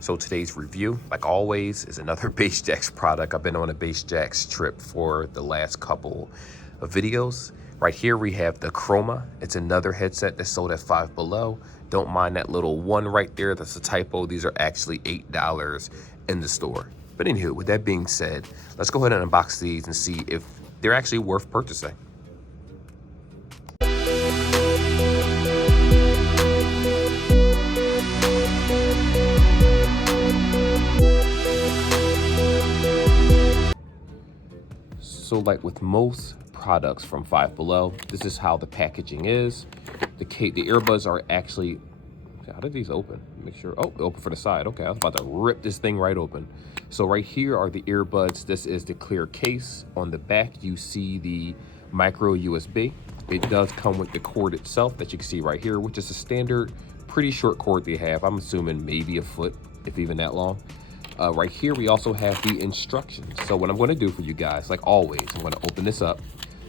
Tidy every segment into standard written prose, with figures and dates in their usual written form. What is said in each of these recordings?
So today's review, like always, is another Jaxx product. I've been on a Jaxx trip for the last couple of videos. Right here we have the Chroma. It's another headset that's sold at Five Below. Don't mind that little one right there, that's a typo. These are actually $8 in the store. But anywho, with that being said, let's go ahead and unbox these and see if they're actually worth purchasing. So like with most products from Five Below, this is how the packaging is. The earbuds are actually, how did these open? Make sure, oh, open for the side. Okay, I was about to rip this thing right open. So right here are the earbuds. This is the clear case. On the back, you see the micro USB. It does come with the cord itself that you can see right here, which is a standard, pretty short cord they have. I'm assuming maybe a foot, if even that long. Right here, we also have the instructions. So what I'm going to do for you guys, like always, I'm going to open this up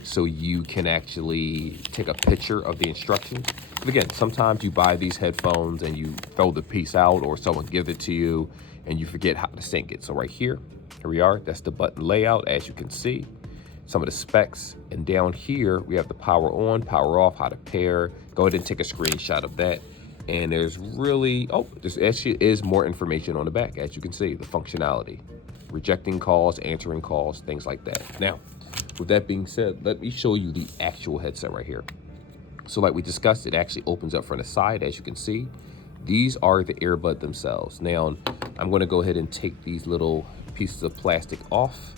so you can actually take a picture of the instructions. But again, sometimes you buy these headphones and you throw the piece out, or someone gives it to you and you forget how to sync it. So right here we are. That's the button layout, as you can see. Some of the specs. And down here, we have the power on, power off, how to pair. Go ahead and take a screenshot of that. And there's really, there actually is more information on the back, as you can see, the functionality, rejecting calls, answering calls, things like that. Now, with that being said, let me show you the actual headset right here. So like we discussed, it actually opens up from the side, as you can see. These are the earbud themselves. Now, I'm going to go ahead and take these little pieces of plastic off.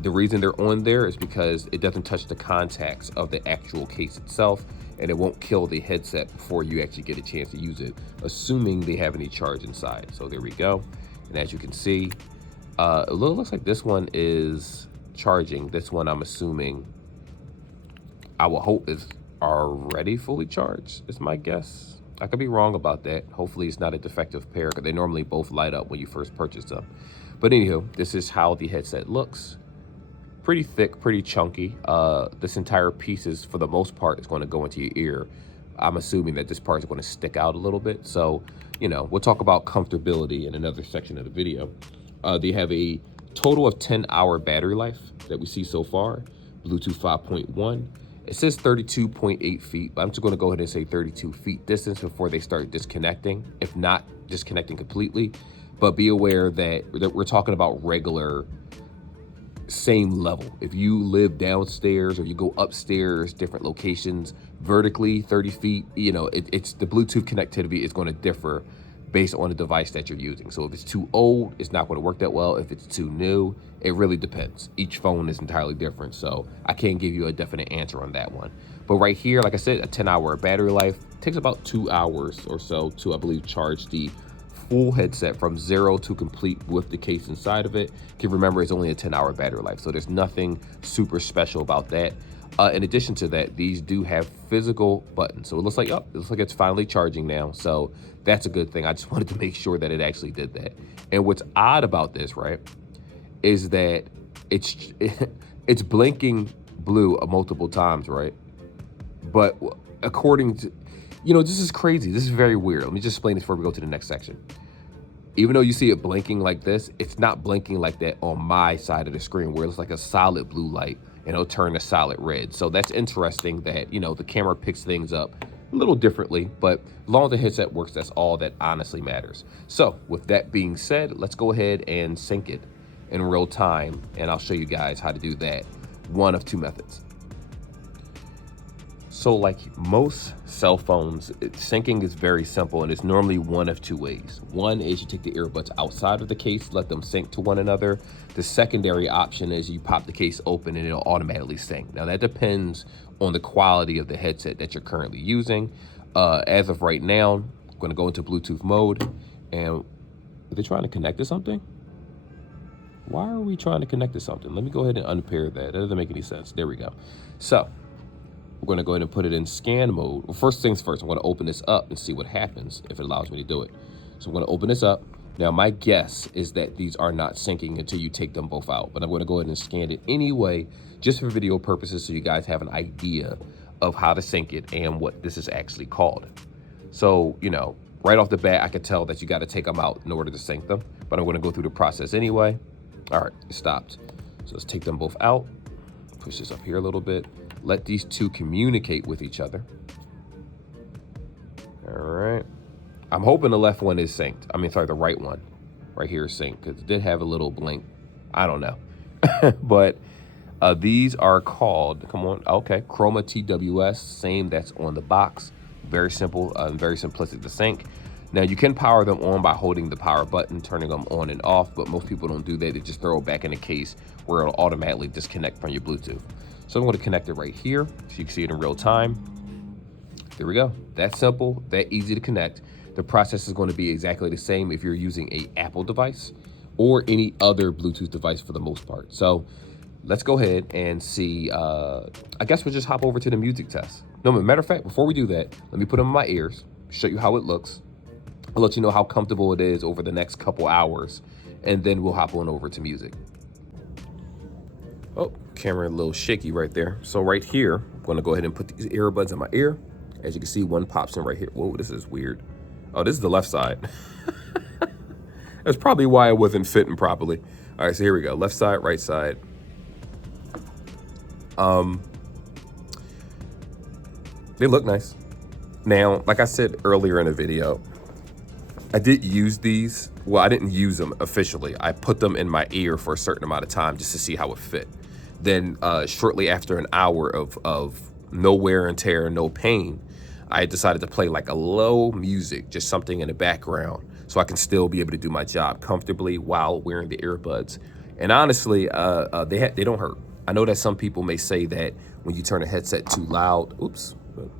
The reason they're on there is because it doesn't touch the contacts of the actual case itself, and it won't kill the headset before you actually get a chance to use it, assuming they have any charge inside. So there we go. And as you can see, it looks like this one is charging. This one, I'm assuming, I will hope is already fully charged, is my guess. I could be wrong about that. Hopefully it's not a defective pair, because they normally both light up when you first purchase them. But anywho, this is how the headset looks. Pretty thick, pretty chunky. This entire piece is, for the most part, is going to go into your ear. I'm assuming that this part is going to stick out a little bit. So, you know, we'll talk about comfortability in another section of the video. They have a total of 10-hour battery life that we see so far. Bluetooth 5.1. It says 32.8 feet, but I'm just going to go ahead and say 32 feet distance before they start disconnecting, if not disconnecting completely. But be aware that we're talking about regular, same level. If you live downstairs or you go upstairs, different locations, vertically 30 feet, you know, it's the Bluetooth connectivity is going to differ based on the device that you're using. So if it's too old, it's not going to work that well. If it's too new, it really depends. Each phone is entirely different, so I can't give you a definite answer on that one. But right here, like I said, a 10-hour battery life. Takes about 2 hours or so to, I believe, charge the full headset from 0 to complete with the case inside of it. Can remember, it's only a 10-hour battery life, so there's nothing super special about that. In addition to that, these do have physical buttons, so it looks like it's finally charging now, so that's a good thing. I just wanted to make sure that it actually did that. And what's odd about this, right, is that it's blinking blue multiple times, right? But according to, you know, this is crazy. This is very weird. Let me just explain this before we go to the next section. Even though you see it blinking like this, it's not blinking like that on my side of the screen, where it's like a solid blue light and it'll turn to solid red. So that's interesting that, you know, the camera picks things up a little differently, but as long as the headset works, that's all that honestly matters. So with that being said, let's go ahead and sync it in real time, and I'll show you guys how to do that. One of two methods. So like most cell phones, syncing is very simple, and it's normally one of two ways. One is you take the earbuds outside of the case, let them sync to one another. The secondary option is you pop the case open and it'll automatically sync. Now that depends on the quality of the headset that you're currently using. As of right now, I'm gonna go into Bluetooth mode, and are they trying to connect to something? Why are we trying to connect to something? Let me go ahead and unpair that. That doesn't make any sense. There we go. So we're going to go ahead and put it in scan mode. Well, first things first, I'm going to open this up and see what happens if it allows me to do it. So I'm going to open this up. Now, my guess is that these are not syncing until you take them both out, but I'm going to go ahead and scan it anyway, just for video purposes, so you guys have an idea of how to sync it and what this is actually called. So, you know, right off the bat, I could tell that you got to take them out in order to sync them, but I'm going to go through the process anyway. All right, it stopped. So let's take them both out, push this up here a little bit, let these two communicate with each other. All right. I'm hoping the left one is synced. I mean, sorry, the right one right here is synced, because it did have a little blink. I don't know. But these are called, come on, okay, Chroma TWS, same that's on the box. Very simple, very simplistic to sync. Now you can power them on by holding the power button, turning them on and off, but most people don't do that. They just throw it back in the case where it'll automatically disconnect from your Bluetooth. So I'm going to connect it right here so you can see it in real time. There we go. That simple, that easy to connect. The process is going to be exactly the same if you're using an Apple device or any other Bluetooth device for the most part. So let's go ahead and see. I guess we'll just hop over to the music test. No, matter of fact, before we do that, let me put them in my ears, show you how it looks. I'll let you know how comfortable it is over the next couple hours, and then we'll hop on over to music. Oh, camera a little shaky right there. So right here, I'm gonna go ahead and put these earbuds in my ear. As you can see, one pops in right here. Whoa, this is weird. Oh, this is the left side. That's probably why it wasn't fitting properly. All right, so here we go. Left side, right side. They look nice. Now, like I said earlier in the video, I did use these. Well, I didn't use them officially. I put them in my ear for a certain amount of time just to see how it fit. Then shortly after an hour of no wear and tear, no pain, I decided to play like a low music, just something in the background, so I can still be able to do my job comfortably while wearing the earbuds. And honestly, they don't hurt. I know that some people may say that when you turn a headset too loud, oops,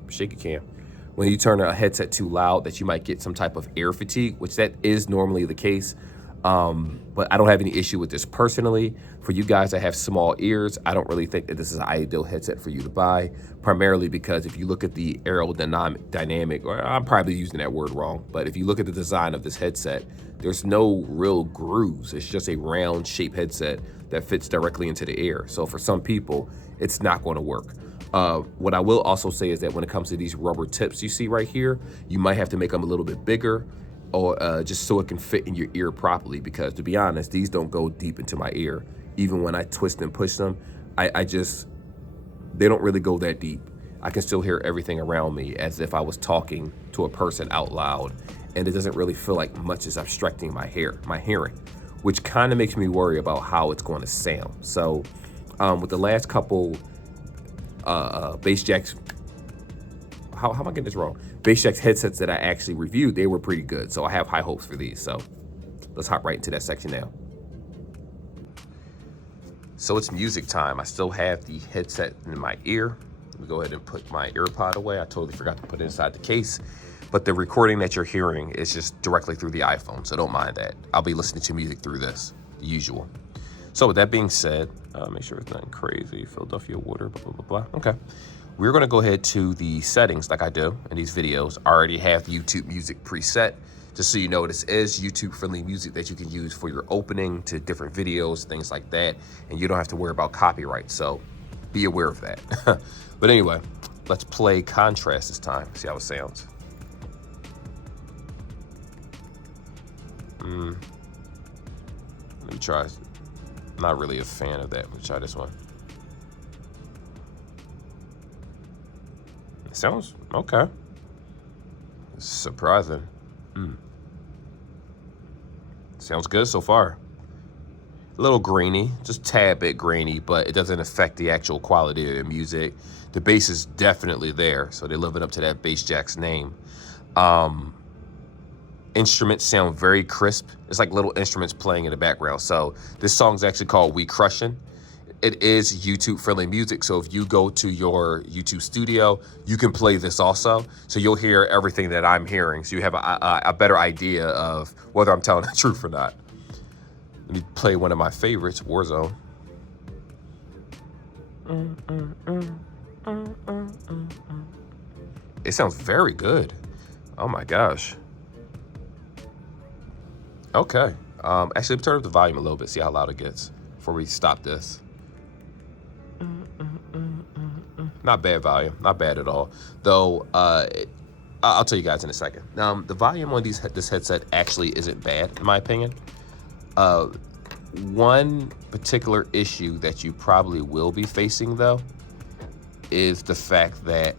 shaky cam. When you turn a headset too loud, that you might get some type of ear fatigue, which that is normally the case. But I don't have any issue with this personally. For you guys that have small ears, I don't really think that this is an ideal headset for you to buy, primarily because if you look at the aerodynamic, or I'm probably using that word wrong, but if you look at the design of this headset, there's no real grooves. It's just a round shaped headset that fits directly into the ear. So for some people, it's not going to work. What I will also say is that when it comes to these rubber tips you see right here, you might have to make them a little bit bigger, or just so it can fit in your ear properly, because to be honest, these don't go deep into my ear. Even when I twist and push them, they don't really go that deep. I can still hear everything around me as if I was talking to a person out loud, and it doesn't really feel like much is obstructing my hearing, which kind of makes me worry about how it's going to sound. So with the last couple bass Jaxx, how am I getting this wrong? Bass Jaxx headsets that I actually reviewed, they were pretty good. So I have high hopes for these. So let's hop right into that section now. So it's music time. I still have the headset in my ear. Let me go ahead and put my AirPod away. I totally forgot to put it inside the case. But the recording that you're hearing is just directly through the iPhone, so don't mind that. I'll be listening to music through this, the usual. So with that being said, make sure it's nothing crazy. Philadelphia water, blah, blah, blah, blah. Okay. We're gonna go ahead to the settings like I do in these videos. I already have YouTube music preset. Just so you know, this is YouTube-friendly music that you can use for your opening to different videos, things like that, and you don't have to worry about copyright, so be aware of that. But anyway, let's play contrast this time, see how it sounds. Let me try. I'm not really a fan of that. Let me try this one. It sounds okay. It's surprising. Sounds good so far. A little grainy, just a tad bit grainy, but it doesn't affect the actual quality of the music. The bass is definitely there, so they're living up to that Bass Jaxx name. Instruments sound very crisp. It's like little instruments playing in the background. So this song's actually called We Crushin'. It is YouTube-friendly music, so if you go to your YouTube studio, you can play this also. So you'll hear everything that I'm hearing, so you have a better idea of whether I'm telling the truth or not. Let me play one of my favorites, Warzone. It sounds very good. Oh my gosh. Okay. Actually, turn up the volume a little bit, see how loud it gets before we stop this. Not bad volume, not bad at all. Though, I'll tell you guys in a second. The volume on this headset actually isn't bad, in my opinion. One particular issue that you probably will be facing, though, is the fact that,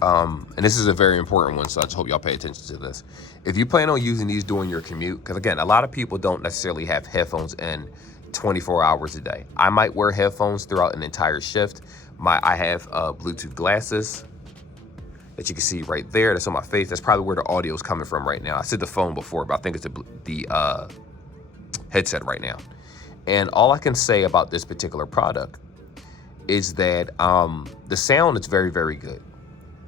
and this is a very important one, so I just hope y'all pay attention to this. If you plan on using these during your commute, because again, a lot of people don't necessarily have headphones in 24 hours a day. I might wear headphones throughout an entire shift. I have Bluetooth glasses that you can see right there. That's on my face. That's probably where the audio is coming from right now. I said the phone before, but I think it's the headset right now. And all I can say about this particular product is that the sound is very, very good.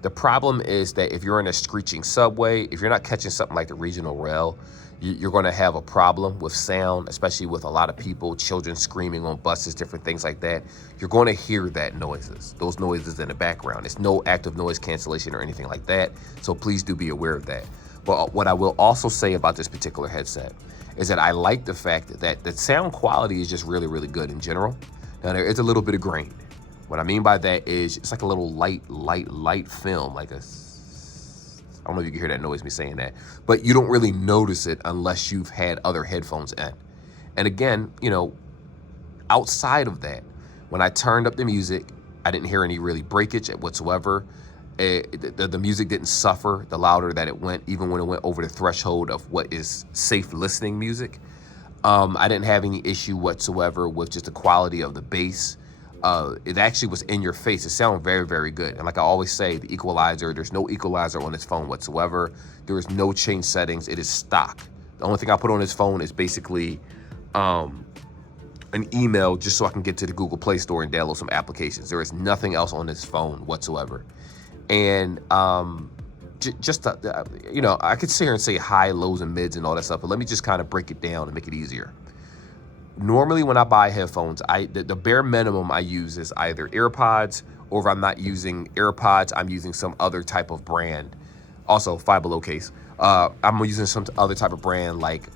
The problem is that if you're in a screeching subway, if you're not catching something like the regional rail, you're going to have a problem with sound, especially with a lot of people, children screaming on buses, different things like that. You're going to hear those noises in the background. It's no active noise cancellation or anything like that. So please do be aware of that. But what I will also say about this particular headset is that I like the fact that the sound quality is just really, really good in general. Now there is a little bit of grain. What I mean by that is it's like a little light film, like I don't know if you can hear that noise me saying that, but you don't really notice it unless you've had other headphones in. And again, outside of that, when I turned up the music, I didn't hear any really breakage whatsoever. The music didn't suffer the louder that it went, even when it went over the threshold of what is safe listening music. I didn't have any issue whatsoever with just the quality of the bass. It actually was in your face. It sounded very, very good. And like I always say, the equalizer, there's no equalizer on this phone whatsoever. There is no change settings. It is stock. The only thing I put on this phone is basically an email just so I can get to the Google Play Store and download some applications. There is nothing else on this phone whatsoever. And I could sit here and say high, lows, and mids and all that stuff, but let me just kind of break it down and make it easier. Normally when I buy headphones, the bare minimum I use is either earpods, or if I'm not using earpods, I'm using some other type of brand. Also, Five Below case. I'm using some other type of brand like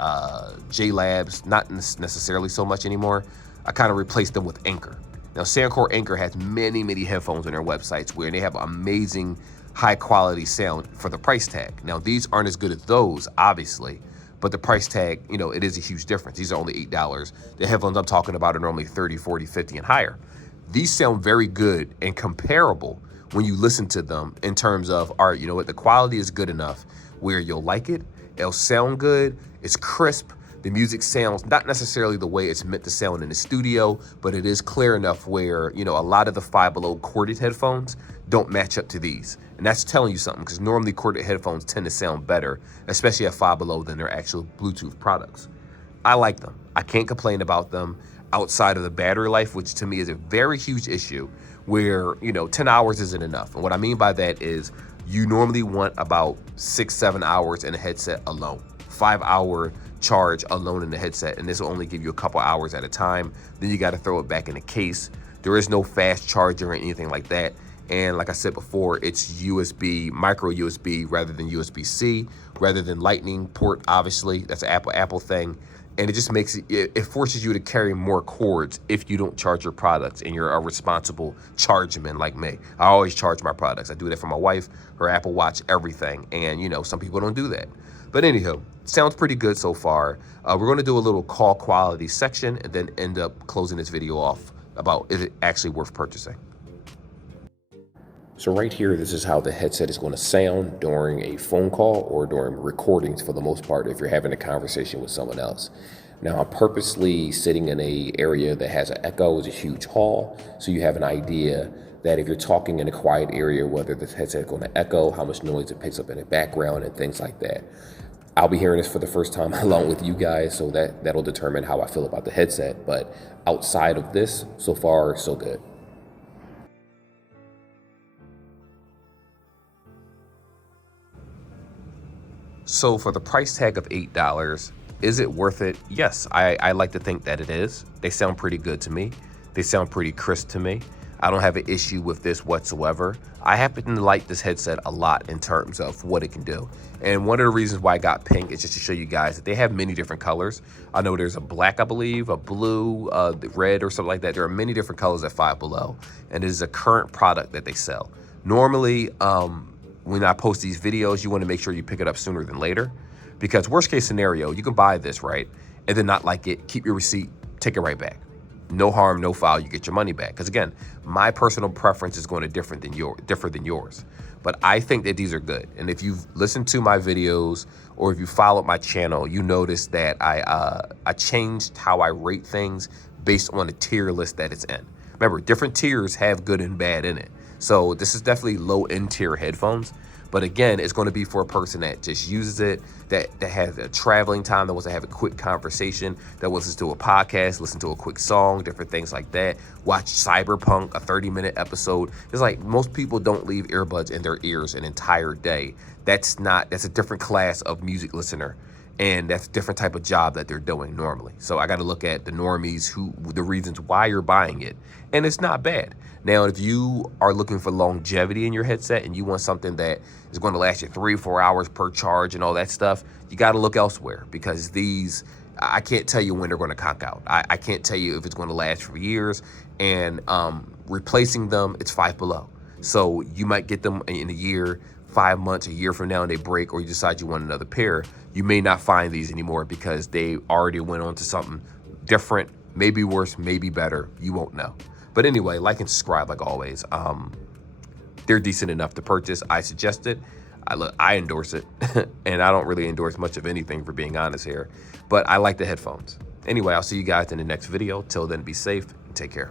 J-Labs, not necessarily so much anymore. I kind of replaced them with Anchor. Now, Soundcore Anchor has many, many headphones on their websites where they have amazing high quality sound for the price tag. Now, these aren't as good as those, obviously, but the price tag, it is a huge difference. These are only $8. The headphones I'm talking about are normally 30, 40, 50 and higher. These sound very good and comparable when you listen to them in terms of, all right, you know what, the quality is good enough where you'll like it, it'll sound good, it's crisp, the music sounds not necessarily the way it's meant to sound in the studio, but it is clear enough where, a lot of the Five Below corded headphones don't match up to these. And that's telling you something, because normally corded headphones tend to sound better, especially at Five Below, than their actual Bluetooth products. I like them. I can't complain about them outside of the battery life, which to me is a very huge issue where, 10 hours isn't enough. And what I mean by that is you normally want about 6-7 hours in a headset alone. 5-hour charge alone in the headset, and this will only give you a couple hours at a time. Then you got to throw it back in the case. There is no fast charger or anything like that. And like I said before, it's USB, micro USB rather than USB-C, rather than Lightning port, obviously. That's an Apple thing. And it just makes it forces you to carry more cords if you don't charge your products and you're a responsible chargeman like me. I always charge my products. I do that for my wife, her Apple Watch, everything. And, some people don't do that. But anyhow, sounds pretty good so far. We're going to do a little call quality section and then end up closing this video off about is it actually worth purchasing. So right here, this is how the headset is going to sound during a phone call or during recordings for the most part if you're having a conversation with someone else. Now, I'm purposely sitting in an area that has an echo. It's a huge hall, so you have an idea that if you're talking in a quiet area, whether the headset is going to echo, how much noise it picks up in the background and things like that. I'll be hearing this for the first time along with you guys, so that'll determine how I feel about the headset. But outside of this, so far, so good. So for the price tag of $8, is it worth it? Yes, I like to think that it is. They sound pretty good to me. They sound pretty crisp to me. I don't have an issue with this whatsoever. I happen to like this headset a lot in terms of what it can do. And one of the reasons why I got pink is just to show you guys that they have many different colors. I know there's a black, I believe, a blue, red or something like that. There are many different colors at Five Below. And it is a current product that they sell. Normally, when I post these videos, you want to make sure you pick it up sooner than later, because worst case scenario, you can buy this, right, and then not like it, keep your receipt, take it right back. No harm, no foul, you get your money back. Because again, my personal preference is going to differ than yours. But I think that these are good. And if you've listened to my videos or if you followed my channel, you notice that I changed how I rate things based on the tier list that it's in. Remember, different tiers have good and bad in it. So this is definitely low-end tier headphones. But again, it's going to be for a person that just uses it, that has a traveling time, that wants to have a quick conversation, that wants to do a podcast, listen to a quick song, different things like that. Watch Cyberpunk, a 30-minute episode. It's like most people don't leave earbuds in their ears an entire day. That's a different class of music listener. And that's a different type of job that they're doing normally. So I got to look at the normies, the reasons why you're buying it. And it's not bad. Now, if you are looking for longevity in your headset and you want something that is going to last you 3 or 4 hours per charge and all that stuff, you got to look elsewhere, because these, I can't tell you when they're going to conk out. I can't tell you if it's going to last for years. And replacing them, it's Five Below. So you might get them in a year, 5 months, a year from now, and they break, or you decide you want another pair. You may not find these anymore because they already went on to something different, maybe worse, maybe better. You won't know. But anyway, like and subscribe like always. They're decent enough to purchase. I suggest it. I endorse it. And I don't really endorse much of anything, for being honest here. But I like the headphones. Anyway, I'll see you guys in the next video. Till then, be safe and take care.